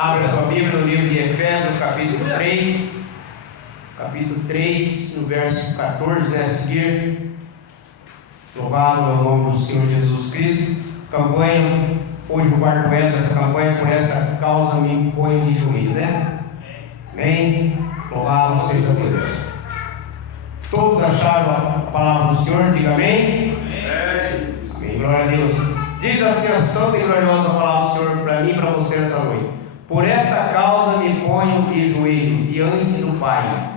Abra sua Bíblia no livro de Efésios, capítulo 3, no verso 14 a seguir. Louvado é o nome do Senhor Jesus Cristo. Campanha, hoje o quarto é dessa campanha, por essa causa me ponho de joelho, né? Amém? Louvado seja Deus. Todos acharam a palavra do Senhor? Diga amém. Amém, glória a Deus. Diz assim a santa e gloriosa palavra do Senhor para mim e para você nessa noite. Por esta causa me ponho de joelho diante do Pai,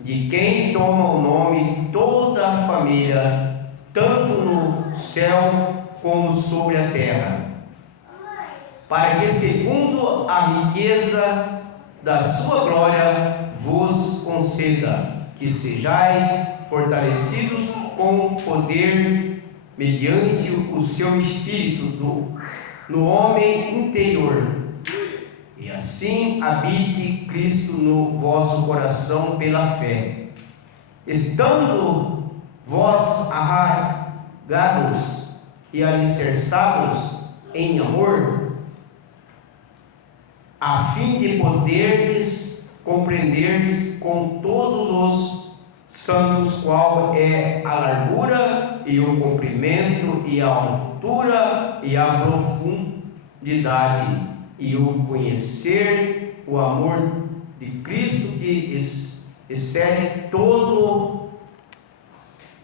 de quem toma o nome toda a família, tanto no céu como sobre a terra, para que segundo a riqueza da sua glória vos conceda que sejais fortalecidos com poder mediante o seu Espírito no homem interior, e assim habite Cristo no vosso coração pela fé, estando vós arraigados e alicerçados em amor, a fim de poderdes compreenderdes com todos os santos qual é a largura e o comprimento e a altura e a profundidade, e o conhecer o amor de Cristo que excede todo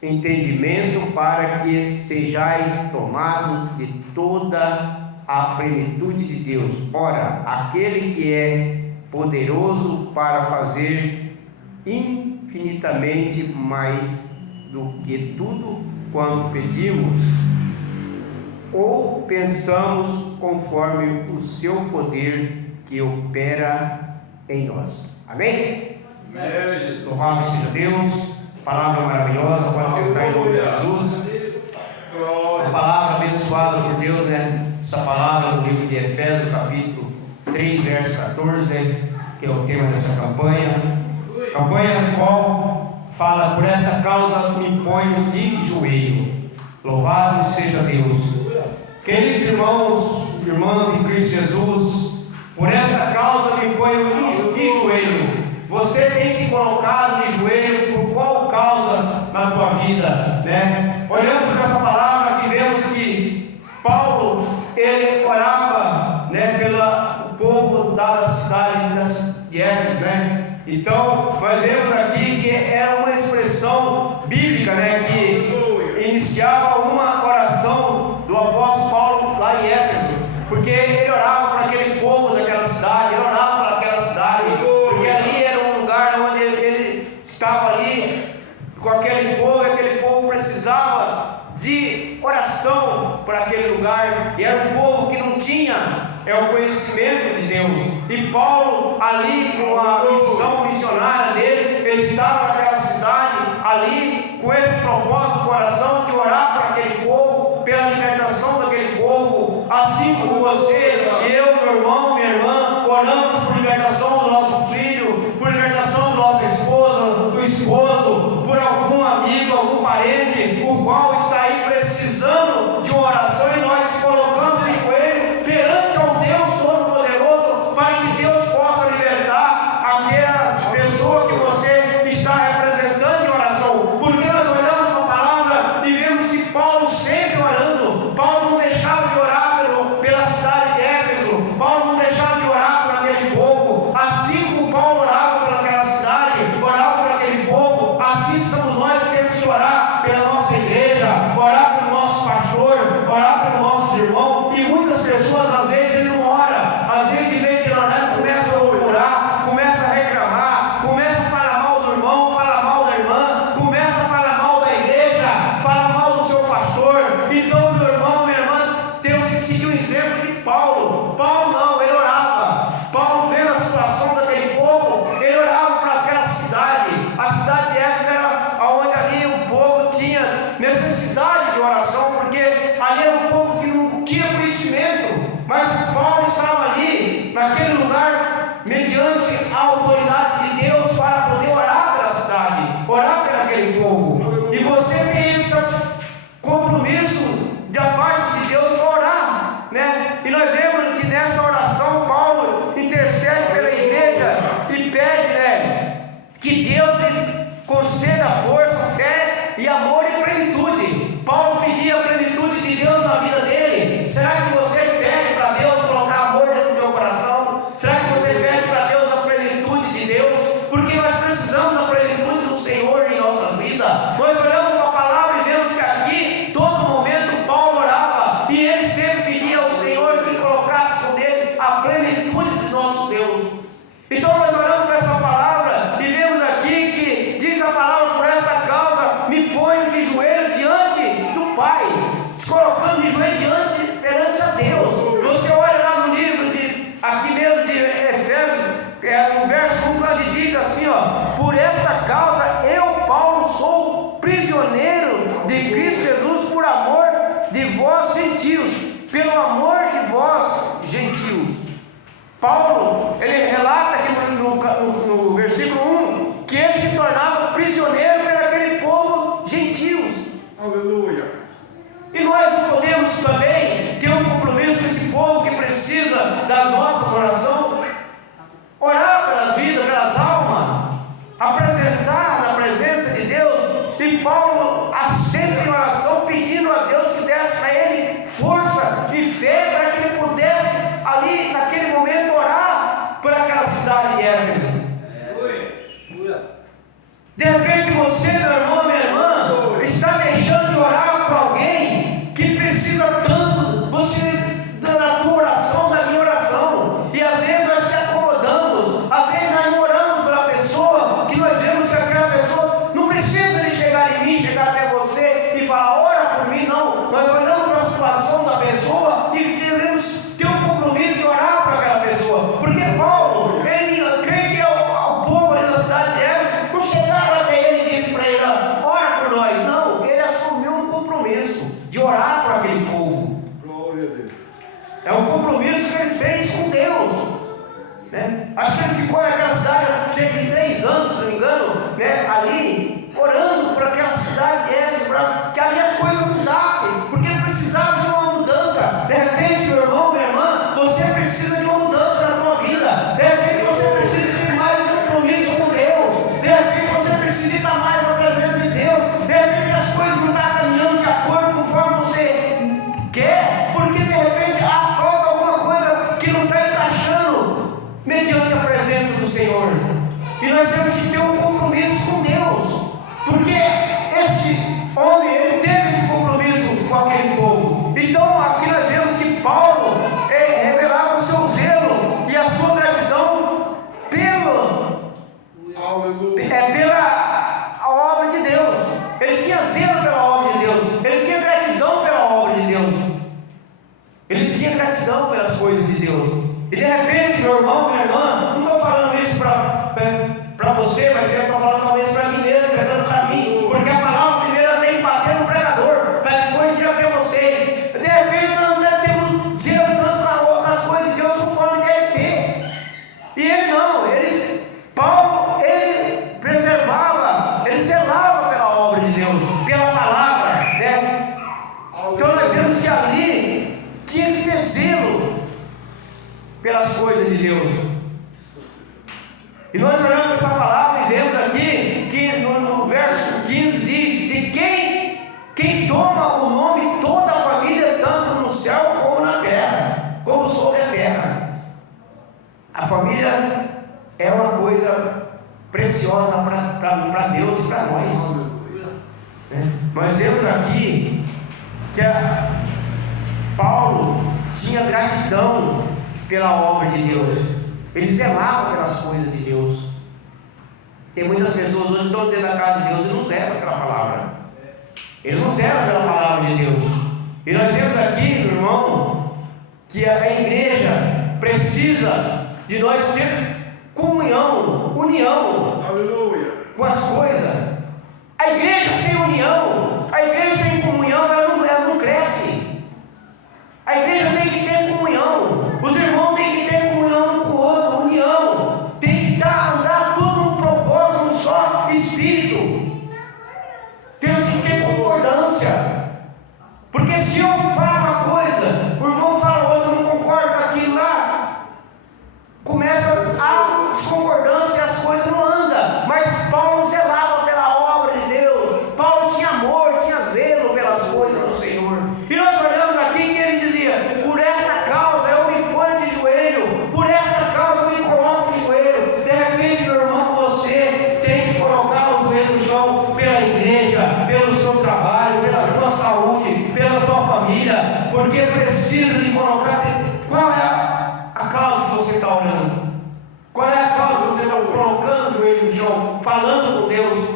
entendimento, para que sejais tomados de toda a plenitude de Deus. Ora, aquele que é poderoso para fazer infinitamente mais do que tudo quanto pedimos ou pensamos, conforme o seu poder que opera em nós. Amém? Louvado seja Deus. Palavra maravilhosa, pode sentar em nome de Jesus. A palavra abençoada por Deus, né? Essa palavra no livro de Efésios, capítulo 3, verso 14, né? Que é o tema dessa campanha. Campanha no qual fala: por essa causa me ponho de joelho. Louvado seja Deus. Queridos irmãos, irmãs em Cristo Jesus, por essa causa me ponho de joelho. Você tem se colocado de joelho por qual causa na tua vida, né? Olhamos para essa palavra que vemos que Paulo, ele orava, né, pelo povo da cidade de Éfeso, né? Então, nós vemos aqui que era uma expressão bíblica, né, que iniciava uma oração do apóstolo Paulo lá em Éfeso, porque ele orava para aquele povo daquela cidade, ele orava para aquela cidade, porque ali era um lugar onde ele estava ali com aquele povo precisava de oração para aquele lugar, e era um povo que não tinha o conhecimento de Deus. E Paulo, ali com a missão missionária dele, ele estava naquela cidade, ali com esse propósito do coração de orar para aquele povo, pela libertação daquele povo, assim como você e eu, meu irmão, minha irmã, oramos por libertação do nosso filho, por libertação da nossa esposa, do esposo, por algum amigo, algum parente, o qual está aí precisando de uma oração, e nós se colocamos de joelho perante ao Deus Todo-Poderoso, para que Deus possa libertar aquela pessoa que você está representando em oração. Porque nós olhamos para a palavra e vemos que Paulo sempre orando. Paulo não deixava de orar pela cidade de Éfeso, Paulo não deixava de orar por aquele povo. Assim como Paulo orava por aquela cidade, orava por aquele povo, assim somos nós que temos que orar pela nossa igreja, orar pelo nosso pastor, orar pelos nossos irmãos. E muitas pessoas, às vezes, ele não ora, às vezes, em vez de orar, ele começa a murmurar, começa a reclamar, começa a falar mal do irmão, fala mal da irmã, começa a falar mal da igreja, fala mal do seu pastor. Então, meu irmão, minha irmã, temos que seguir o exemplo de Paulo. Paulo não, ele orava. Paulo, vendo a situação daquele povo, ele orava para aquela cidade. A cidade de Éfeso era onde ali o povo tinha necessidade de oração, porque ali era um povo que não tinha conhecimento, mas Paulo estava ali, naquele lugar, mediante a autoridade de Deus, para poder orar pela cidade, orar por aquele povo. E você tem esse compromisso da parte de Deus para orar, né? E nós vemos que nessa oração Paulo que Deus lhe conceda força, fé e amor e plenitude. Paulo pedia a plenitude de Deus na vida dele. Será que você pede para Deus colocar amor dentro do teu coração? Será que você pede para Deus a plenitude de Deus? Porque nós precisamos da plenitude do Senhor em nossa vida. Nós olhamos para a palavra e vemos que aqui, todo momento, Paulo orava e ele sempre pedia ao Senhor que colocasse com ele a plenitude de nosso Deus. Então nós olhamos para essa palavra e vemos aqui que diz a palavra: por esta causa me ponho de joelho diante do Pai, se colocando de joelho perante a Deus. Você olha lá no livro aqui mesmo de Efésios, no verso 1, quando diz assim, por esta causa eu, Paulo, sou prisioneiro de Cristo Jesus por amor de vós gentios, pelo amor de vós gentios. Paulo, ele relata aqui no versículo 1, que ele se tornava prisioneiro por aquele povo gentios. Aleluia. E nós não podemos também ter um compromisso com esse povo que precisa da nossa oração, orar pelas vidas, pelas almas, apresentar na presença de Deus. E Paulo, sempre em oração, pedindo a Deus que desse para ele força e fé para que ele pudesse ali naquele momento orar por aquela cidade de Éfeso. De repente você, meu irmão, minha irmã, está deixando de orar por alguém que precisa tanto da tua oração, da minha oração, e às vezes nós se acomodamos, às vezes nós não oramos pela pessoa, que nós vemos que aquela pessoa não precisa de chegar em mim, chegar até você e falar, ora por mim, não. Nós olhamos para a situação da pessoa e devemos ter um compromisso de orar por aquela pessoa, porque Paulo, ele crê que ao povo ali da cidade de Éfeso, não chegaram até ele e disse para ele, ora por nós. Não, ele assumiu um compromisso de orar por aquele povo. Glória a Deus. É um compromisso que ele fez com Deus, né? Acho que ele ficou naquela cidade cerca de 3 anos, se não me engano, né? Ali, orando por aquela cidade de Éfeso, para que ali as coisas mudassem, porque ele precisava de uma mudança. De repente, meu irmão, minha irmã, você precisa de uma mudança na tua vida. De repente você precisa ter mais um compromisso com Deus. De repente você precisa estar mais na presença de Deus. De repente as coisas não estão caminhando de acordo conforme você quer, porque de repente falta alguma coisa que não está encaixando mediante a presença do Senhor. E nós temos que ter um compromisso com Deus, porque este homem, ele teve esse compromisso com aquele povo. Então aqui nós vemos que Paulo revelava o seu zelo e a sua gratidão pela obra de Deus. Ele tinha zelo pela obra de Deus, ele tinha gratidão pela obra de Deus, ele tinha gratidão pelas coisas de Deus. E de repente, meu irmão, minha irmã, não estou falando isso para você, mas eu estou falando talvez para mim mesmo, pregando para mim, porque a palavra primeiro tem que bater no pregador, para depois ir até vocês. De repente nós não temos zelo tanto nas coisas de Deus conforme deve ter. E ele não, Paulo, ele preservava, ele zelava pela obra de Deus, pela palavra, né? Então nós temos que ali tinha que ter zelo pelas coisas de Deus. E nós olhamos para essa palavra e vemos aqui que no verso 15 diz: de quem toma o nome toda a família, tanto no céu como na terra, como sobre a terra. A família é uma coisa preciosa para Deus e para nós. Nós vemos aqui que Paulo tinha gratidão pela obra de Deus, ele zelava pelas coisas de Deus. Tem muitas pessoas hoje que estão dentro da casa de Deus e não zelam pela palavra, ele não zela pela palavra de Deus. E nós vemos aqui, meu irmão, que a igreja precisa de nós ter comunhão, união, aleluia, com as coisas. A igreja sem união, a igreja sem comunhão, ela não cresce. A igreja tem que ter comunhão, os irmãos têm que ter comunhão um com o outro, união, tem que andar tudo num propósito, num só espírito. Temos que ter concordância, porque se eu falo uma coisa, o irmão fala outra, eu não concordo com aquilo lá, começa a desconcordância e as coisas não andam. Mas você está orando? Qual é a causa que você está colocando o joelho no chão, falando com Deus?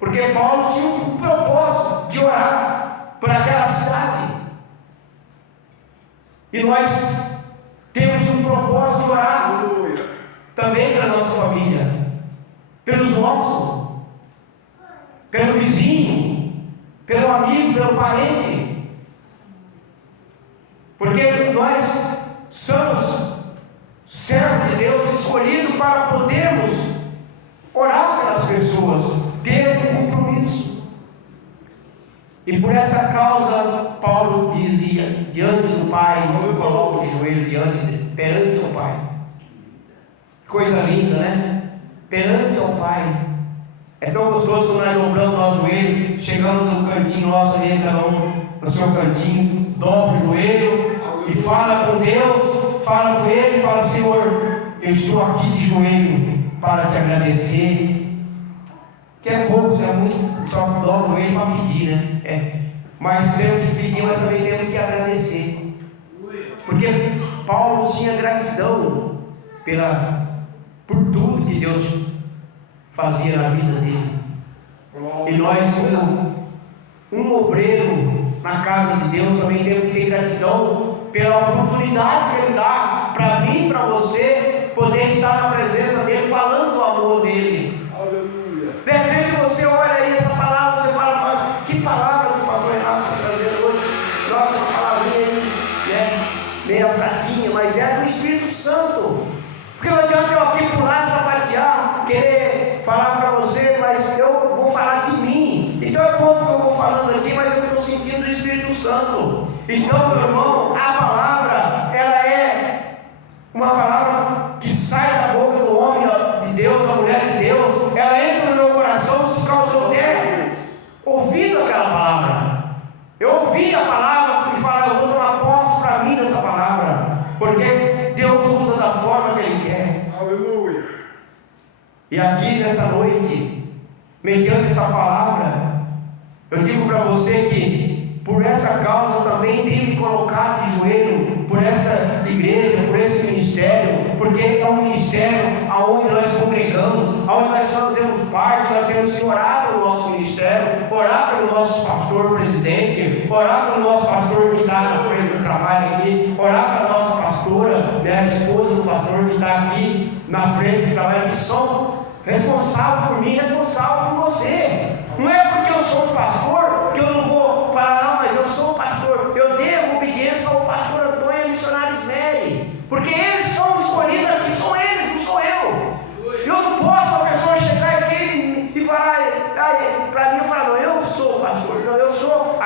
Porque Paulo tinha um propósito de orar por aquela cidade. E nós temos um propósito de orar também pela nossa família, pelos nossos, pelo vizinho, pelo amigo, pelo parente. Porque nós somos servos de Deus, escolhidos para podermos orar pelas pessoas, ter um compromisso. E por essa causa, Paulo dizia, diante do Pai, eu me coloco de joelho perante o Pai. Coisa linda, né? Perante ao Pai. É tão gostoso quando nós dobramos o nosso joelho, chegamos no cantinho nosso ali, cada um no seu cantinho, dobra o joelho e fala com Deus, fala com Ele, fala: Senhor, eu estou aqui de joelho para te agradecer. Que é pouco, é muito, só dobra o joelho para pedir, né? Mas temos que pedir, mas também temos que agradecer. Porque Paulo tinha gratidão por tudo que Deus fazia na vida dele. E nós, como um obreiro na casa de Deus, também temos que ter gratidão pela oportunidade que Ele dá para mim e para você poder estar na presença dEle, falando do amor dEle. Aleluia. De repente você olha aí essa palavra, você fala: mas que palavra que o pastor Renato está trazendo hoje? Nossa, uma palavrinha aí, né? Meia fraquinha, mas é do Espírito Santo. Porque não adianta eu aqui pular, sapatear, querer falar para você, mas eu vou falar de mim. Então é pouco que eu vou falando aqui, mas eu estou sentindo o Espírito Santo. Então, meu irmão, a palavra, ela é uma palavra que sai da boca do homem de Deus, da mulher de Deus. Ela entra no meu coração, se causou até ouvindo aquela palavra. Eu ouvi a palavra e falei: eu vou tomar posse para mim dessa palavra, porque Deus usa da forma que Ele quer. Aleluia. E aqui nessa noite, mediante essa palavra, eu digo para você que por essa causa também tenho me colocado de joelho por esta igreja, por esse ministério, porque é um ministério aonde nós congregamos, aonde nós fazemos parte. Nós temos que orar pelo nosso ministério, orar pelo nosso pastor presidente, orar pelo nosso pastor que está na frente do trabalho aqui, orar pela nossa pastora, né, a esposa do pastor que está aqui na frente do trabalho, que são responsáveis por mim, responsáveis por você. Não é porque eu sou um pastor que eu não vou falar: não, mas eu sou um pastor, eu devo obediência ao pastor Antônio e ao missionário Ismeri, porque eles são escolhidos aqui, são eles, não sou eu. Eu não posso a pessoa chegar aqui e falar para mim, eu falar: não, eu sou pastor, não, eu sou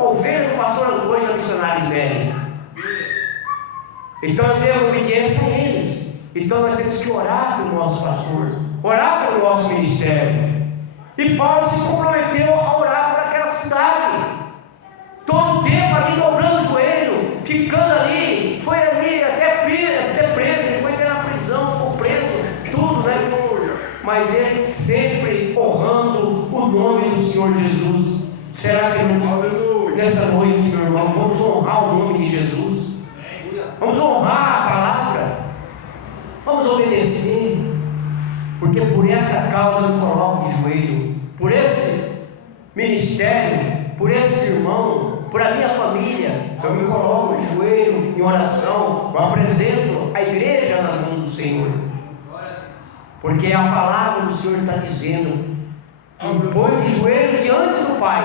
ovelha do pastor Antônio e do missionário Ismeri. Então eu devo obediência a eles. Então nós temos que orar pelo nosso pastor, orar pelo nosso ministério. E Paulo se comprometeu a orar por aquela cidade, todo o tempo ali dobrando o joelho, ficando ali, foi ali até preso, ele foi até na prisão, ficou preso, tudo, né? Mas ele sempre honrando o nome do Senhor Jesus. Será que nessa noite, meu irmão, vamos honrar o nome de Jesus? Vamos honrar a palavra, vamos obedecer. Porque por essa causa eu me coloco de joelho, por esse ministério, por esse irmão, por a minha família, eu me coloco de joelho em oração, eu apresento a igreja nas mãos do Senhor, porque a palavra do Senhor está dizendo: me põe de joelho diante do Pai,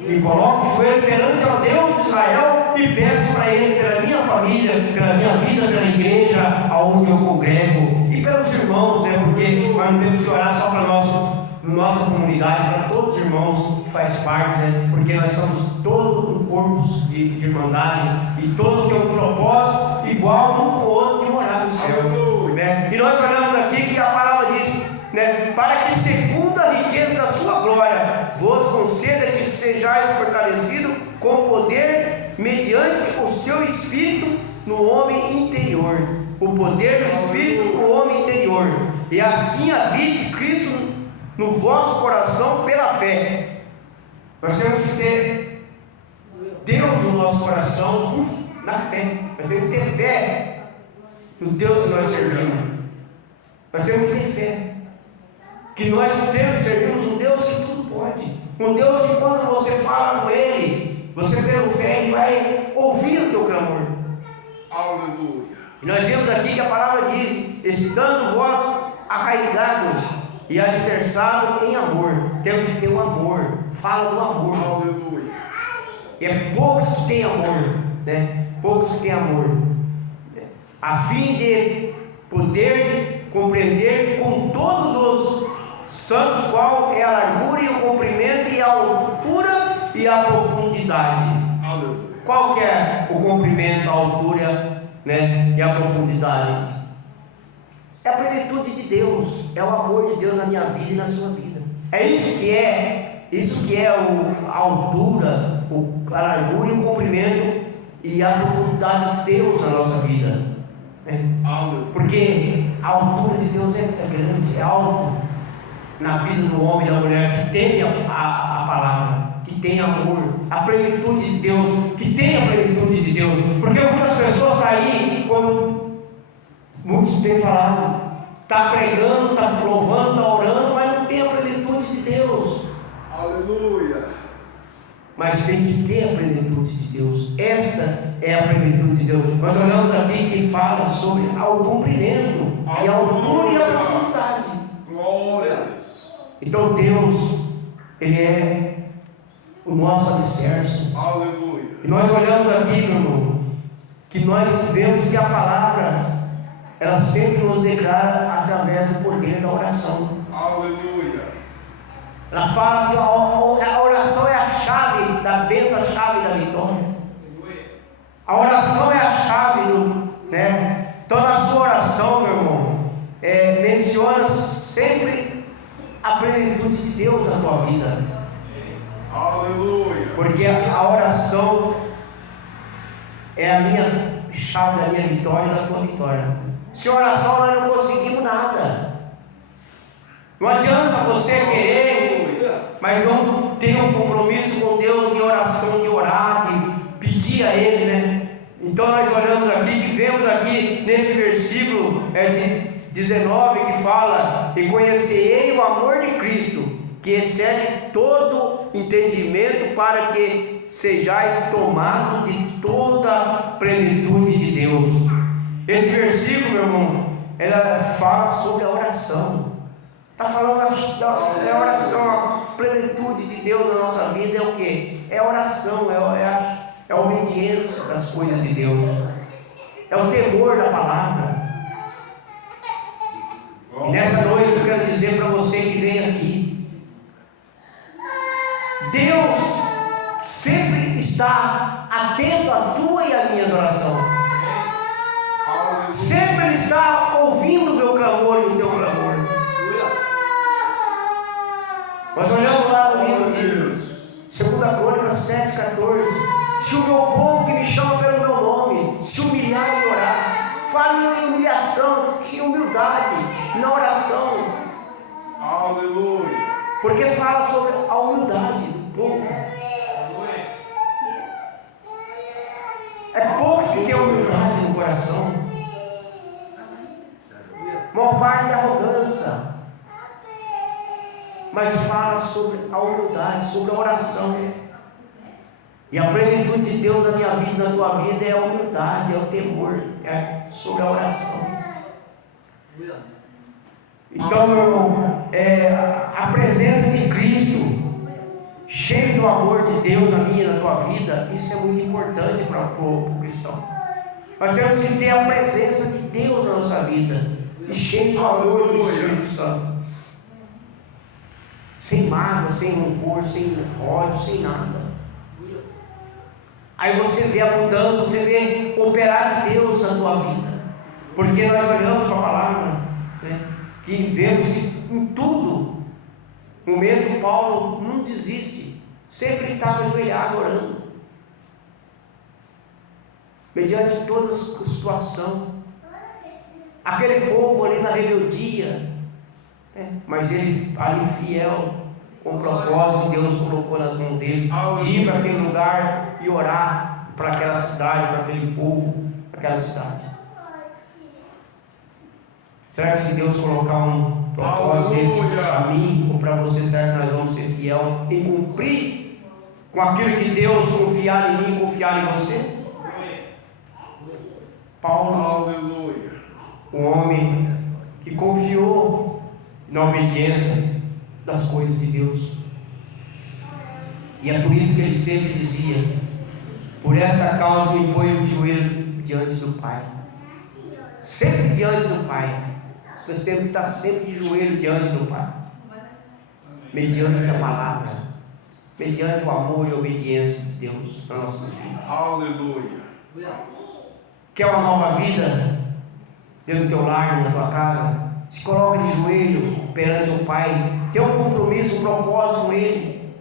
me coloco de joelho perante ao Deus de Israel e peço para Ele pela minha família, pela minha vida, pela igreja aonde eu congrego e pelos irmãos, né? Porque nós não temos que orar só para nossa comunidade, para todos os irmãos que faz parte, né? Porque nós somos todo um corpo de irmandade e todo tem um propósito igual um com o outro de morar no céu, né? E nós olhamos aqui que a palavra diz, né? Para que segundo a riqueza da sua glória vos conceda que sejais fortalecidos com poder mediante o seu Espírito no homem interior. O poder do Espírito no homem interior. E assim habite Cristo no vosso coração pela fé. Nós temos que ter Deus no nosso coração na fé. Nós temos que ter fé no Deus que nós servimos. Nós temos que ter fé. Que nós servimos um Deus que tudo pode. Um Deus que quando você fala com Ele, você tendo fé, Ele vai ouvir o teu clamor. Aleluia. E nós vemos aqui que a palavra diz: estando vós arraigados e alicerçados em amor. Temos que ter o amor. Fala do amor. Aleluia. E é poucos que têm amor, né? Poucos que têm amor. A fim de poder compreender com todos os santos qual é a largura e o comprimento e a altura e a profundidade. Aleluia. Qual que é o comprimento, a altura, né, e a profundidade? É a plenitude de Deus, é o amor de Deus na minha vida e na sua vida. É isso que é a altura, a largura e o comprimento e a profundidade de Deus na nossa vida, né? Porque a altura de Deus é grande, é alto na vida do homem e da mulher que tem a palavra, que tem amor, a plenitude de Deus, que tem a plenitude de Deus. Porque muitas pessoas estão aí, como muitos têm falado, está pregando, está louvando, está orando, mas não tem a plenitude de Deus. Aleluia. Mas tem que ter a plenitude de Deus. Esta é a plenitude de Deus. Nós olhamos aqui que fala sobre o comprimento e a altura e a profundidade. Glória a Deus. Então Deus, Ele é o nosso alicerce. Aleluia. E nós olhamos aqui, meu irmão, que nós vemos que a palavra, ela sempre nos declara através do poder da oração. Aleluia. Ela fala que a oração é a chave da bênção, a chave da vitória. A oração é a chave né? Então na sua oração, meu irmão, menciona sempre a plenitude de Deus na tua vida. Aleluia. Porque a oração é a minha chave da minha vitória e da tua vitória. Sem oração nós não conseguimos nada. Não adianta você querer, mas não ter um compromisso com Deus de oração, de orar, de pedir a Ele, né? Então nós olhamos aqui, que vemos aqui nesse versículo de 19 que fala: e conhecerei o amor de Cristo, que excede todo entendimento, para que sejais tomados de toda a plenitude de Deus. Esse versículo, meu irmão, ela fala sobre a oração. Está falando da oração, a plenitude de Deus na nossa vida é o que? É a oração, é a obediência das coisas de Deus, é o temor da palavra. E nessa noite eu quero dizer para você que vem aqui: Deus sempre está atento à tua e à minha oração. Sempre Ele está ouvindo o meu clamor e o teu clamor. Nós olhamos lá no livro de 2 Crônicas 7,14: se o meu povo que me chama pelo meu nome se humilhar e orar, fale em humilhação, em humildade, na oração. Aleluia. Porque fala sobre a humildade do povo. É poucos que têm humildade no coração. A maior parte é arrogância. Mas fala sobre a humildade, sobre a oração. E a plenitude de Deus na minha vida, na tua vida, é a humildade, é o temor, é sobre a oração. Então, meu irmão, a presença de Cristo, cheio do amor de Deus na minha e na tua vida, isso é muito importante para o cristão. Nós temos que ter a presença de Deus na nossa vida, e cheio do amor do Espírito Santo. Sem mágoa, sem rancor, sem ódio, sem nada. Aí você vê a mudança, você vê o operar de Deus na tua vida. Porque nós olhamos para a palavra, né, que vemos que em todo momento Paulo não desiste. Sempre estava ajoelhado orando. Mediante toda a situação. Aquele povo ali na rebeldia, mas ele ali fiel, com o propósito que Deus colocou nas mãos dele, de ir para aquele lugar e orar para aquela cidade, para aquele povo, para aquela cidade. Será que se Deus colocar um propósito desse para mim ou para você, será que nós vamos ser fiel em cumprir com aquilo que Deus confiar em mim, confiar em você? Paulo, Aleluia. um homem que confiou na obediência das coisas de Deus. E é por isso que ele sempre dizia: por esta causa me ponho de joelho diante do Pai. Sempre diante do Pai. Nós temos que estar sempre de joelho diante do Pai, mediante a palavra, mediante o amor e a obediência de Deus na nossa vida. Aleluia. Quer uma nova vida dentro do teu lar, na tua casa? Se coloca de joelho perante o Pai. Tenha um compromisso, um propósito com Ele.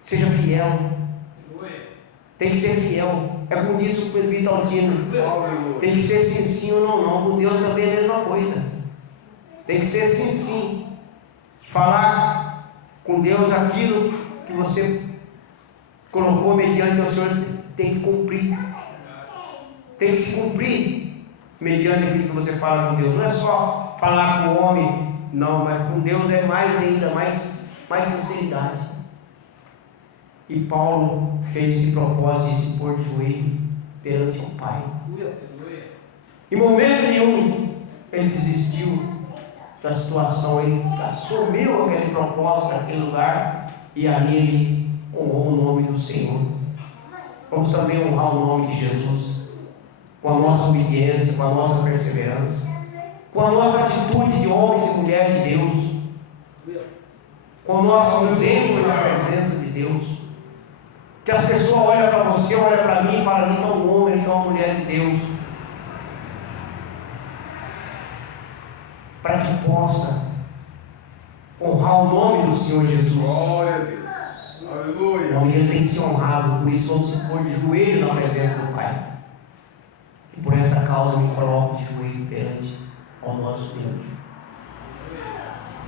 Seja fiel. Tem que ser fiel. É como disse o presbítero Altino. Tem que ser sim, sim ou não, não. Com Deus também é a mesma coisa. Tem que ser sim, sim. Falar com Deus aquilo que você colocou mediante o Senhor, tem que cumprir. Tem que se cumprir mediante aquilo que você fala com Deus. Não é só falar com o homem, não, mas com Deus é mais ainda, mais sinceridade. E Paulo fez esse propósito de se pôr de joelho perante o Pai. Em momento nenhum ele desistiu da situação, ele assumiu aquele propósito naquele lugar e ali ele honrou o nome do Senhor. Vamos também honrar o nome de Jesus com a nossa obediência, com a nossa perseverança, com a nossa atitude de homens e mulheres de Deus, com o nosso exemplo na presença de Deus. Que as pessoas olham para você, olham para mim e falam: ali está um homem, ali está uma mulher de Deus. Para que possa honrar o nome do Senhor Jesus. Glória a Deus. Aleluia. O homem tem que ser honrado, por isso vamos se pôr de joelho na presença do Pai. E por essa causa me coloco de joelho perante ao nosso Deus.